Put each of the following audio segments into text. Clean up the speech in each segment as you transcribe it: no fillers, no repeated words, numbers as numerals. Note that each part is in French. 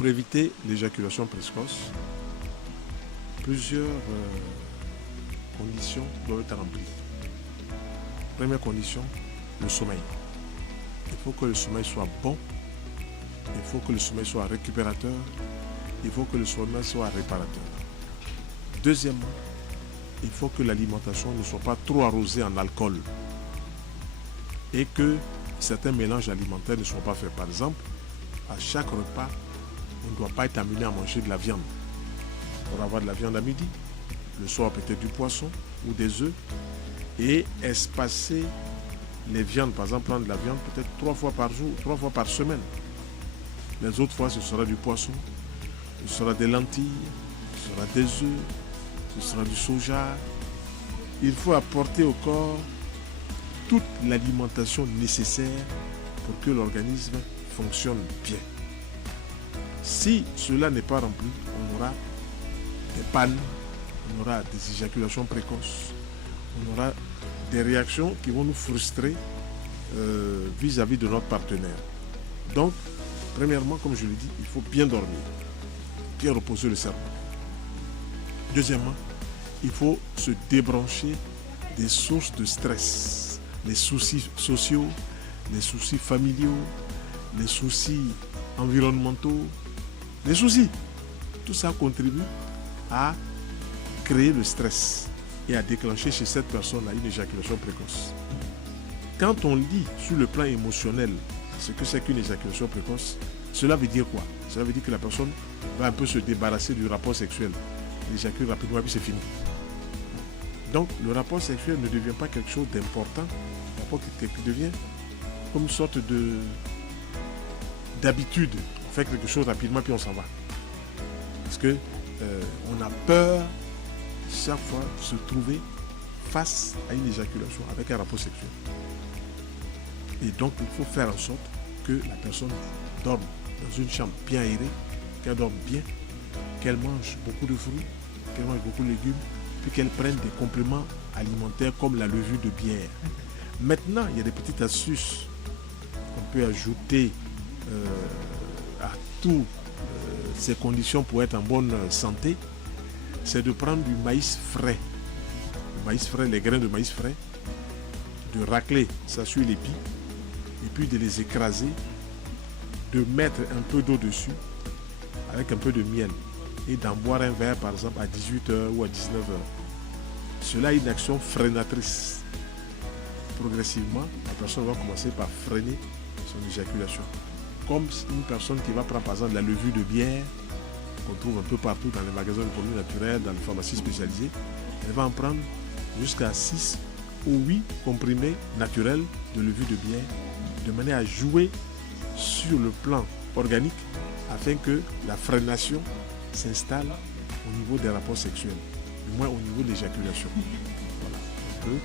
Pour éviter l'éjaculation précoce, plusieurs conditions doivent être remplies. Première condition, le sommeil. Il faut que le sommeil soit bon, il faut que le sommeil soit récupérateur, il faut que le sommeil soit réparateur. Deuxièmement, il faut que l'alimentation ne soit pas trop arrosée en alcool et que certains mélanges alimentaires ne soient pas faits. Par exemple, à chaque repas, on ne doit pas être amené à manger de la viande. On va avoir de la viande à midi, le soir peut-être du poisson ou des œufs, et espacer les viandes, par exemple prendre de la viande peut-être 3 fois par jour, 3 fois par semaine. Les autres fois, ce sera du poisson, ce sera des lentilles, ce sera des œufs, ce sera du soja. Il faut apporter au corps toute l'alimentation nécessaire pour que l'organisme fonctionne bien. Si cela n'est pas rempli, on aura des pannes, on aura des éjaculations précoces, on aura des réactions qui vont nous frustrer vis-à-vis de notre partenaire. Donc, premièrement, comme je l'ai dit, il faut bien dormir, bien reposer le cerveau. Deuxièmement, il faut se débrancher des sources de stress, les soucis sociaux, les soucis familiaux, les soucis environnementaux, les soucis. Tout ça contribue à créer le stress et à déclencher chez cette personne-là une éjaculation précoce. Quand on lit sur le plan émotionnel ce que c'est qu'une éjaculation précoce, cela veut dire quoi? Cela veut dire que la personne va un peu se débarrasser du rapport sexuel. Elle éjacule rapidement et puis c'est fini. Donc le rapport sexuel ne devient pas quelque chose d'important, le rapport qui devient comme une sorte d'habitude. On fait quelque chose rapidement puis on s'en va. Parce que on a peur chaque fois de se trouver face à une éjaculation avec un rapport sexuel. Et donc il faut faire en sorte que la personne dorme dans une chambre bien aérée, qu'elle dorme bien, qu'elle mange beaucoup de fruits, qu'elle mange beaucoup de légumes, puis qu'elle prenne des compléments alimentaires comme la levure de bière. Maintenant, il y a des petites astuces qu'on peut ajouter à toutes ces conditions pour être en bonne santé. C'est de prendre du maïs frais. Le maïs frais, les grains de maïs frais, de racler ça sur l'épi, et puis de les écraser, de mettre un peu d'eau dessus, avec un peu de miel, et d'en boire un verre par exemple à 18h ou à 19h. Cela a une action freinatrice. Progressivement, la personne va commencer par freiner son éjaculation. Comme une personne qui va prendre par exemple la levure de bière, qu'on trouve un peu partout dans les magasins de produits naturels, dans les pharmacies spécialisées, elle va en prendre jusqu'à 6 ou 8 comprimés naturels de levure de bière, de manière à jouer sur le plan organique afin que la freination s'installe au niveau des rapports sexuels, du moins au niveau de l'éjaculation. Voilà.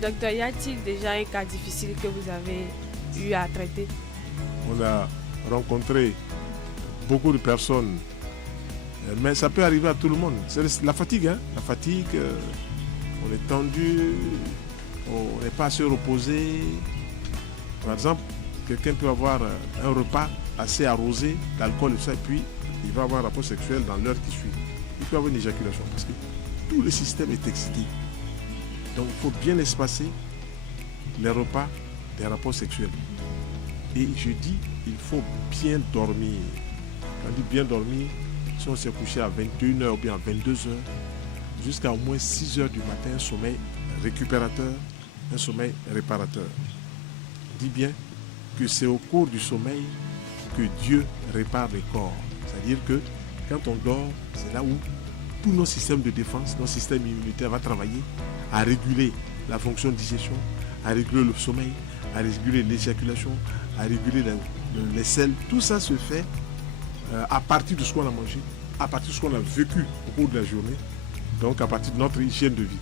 Docteur, y a-t-il déjà un cas difficile que vous avez eu à traiter? On a rencontré beaucoup de personnes, mais ça peut arriver à tout le monde. C'est la fatigue, hein? La fatigue, on est tendu, on n'est pas assez reposé. Par exemple, quelqu'un peut avoir un repas assez arrosé d'alcool et tout ça, et puis il va avoir un rapport sexuel dans l'heure qui suit. Il peut avoir une éjaculation parce que tout le système est excité. Donc il faut bien espacer les repas des rapports sexuels. Et je dis, il faut bien dormir. Quand on dit bien dormir, si on s'est couché à 21h ou bien à 22h, jusqu'à au moins 6h du matin, un sommeil récupérateur, un sommeil réparateur. On dit bien que c'est au cours du sommeil que Dieu répare les corps. C'est-à-dire que quand on dort, c'est là où tous nos systèmes de défense, nos systèmes immunitaires vont travailler à réguler la fonction de digestion, à réguler le sommeil, à réguler l'éjaculation, à réguler les selles. Tout ça se fait à partir de ce qu'on a mangé, à partir de ce qu'on a vécu au cours de la journée, donc à partir de notre hygiène de vie.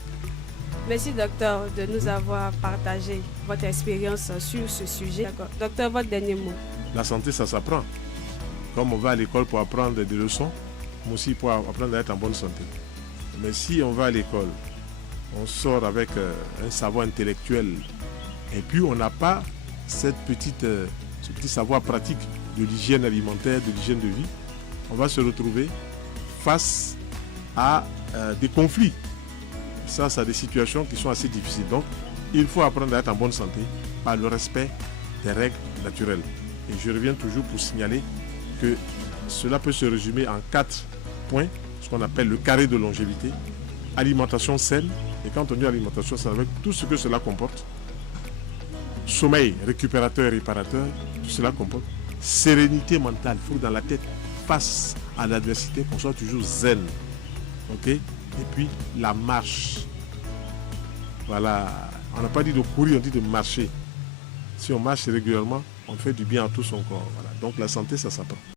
Merci docteur de nous avoir partagé votre expérience sur ce sujet. D'accord. Docteur, votre dernier mot. La santé, ça s'apprend. Comme on va à l'école pour apprendre des leçons, mais aussi pour apprendre à être en bonne santé. Mais si on va à l'école, on sort avec un savoir intellectuel et puis on n'a pas ce petit savoir pratique de l'hygiène alimentaire, de l'hygiène de vie, on va se retrouver face à des conflits. Ça, c'est des situations qui sont assez difficiles. Donc, il faut apprendre à être en bonne santé par le respect des règles naturelles. Et je reviens toujours pour signaler que cela peut se résumer en 4 points, ce qu'on appelle le carré de longévité. Alimentation saine, et quand on dit alimentation saine, avec tout ce que cela comporte, sommeil récupérateur et réparateur, tout cela comporte, sérénité mentale, il faut que dans la tête, face à l'adversité, qu'on soit toujours zen. Ok? Et puis la marche. Voilà, on n'a pas dit de courir, on dit de marcher. Si on marche régulièrement, on fait du bien à tout son corps. Voilà. Donc la santé, ça s'apprend.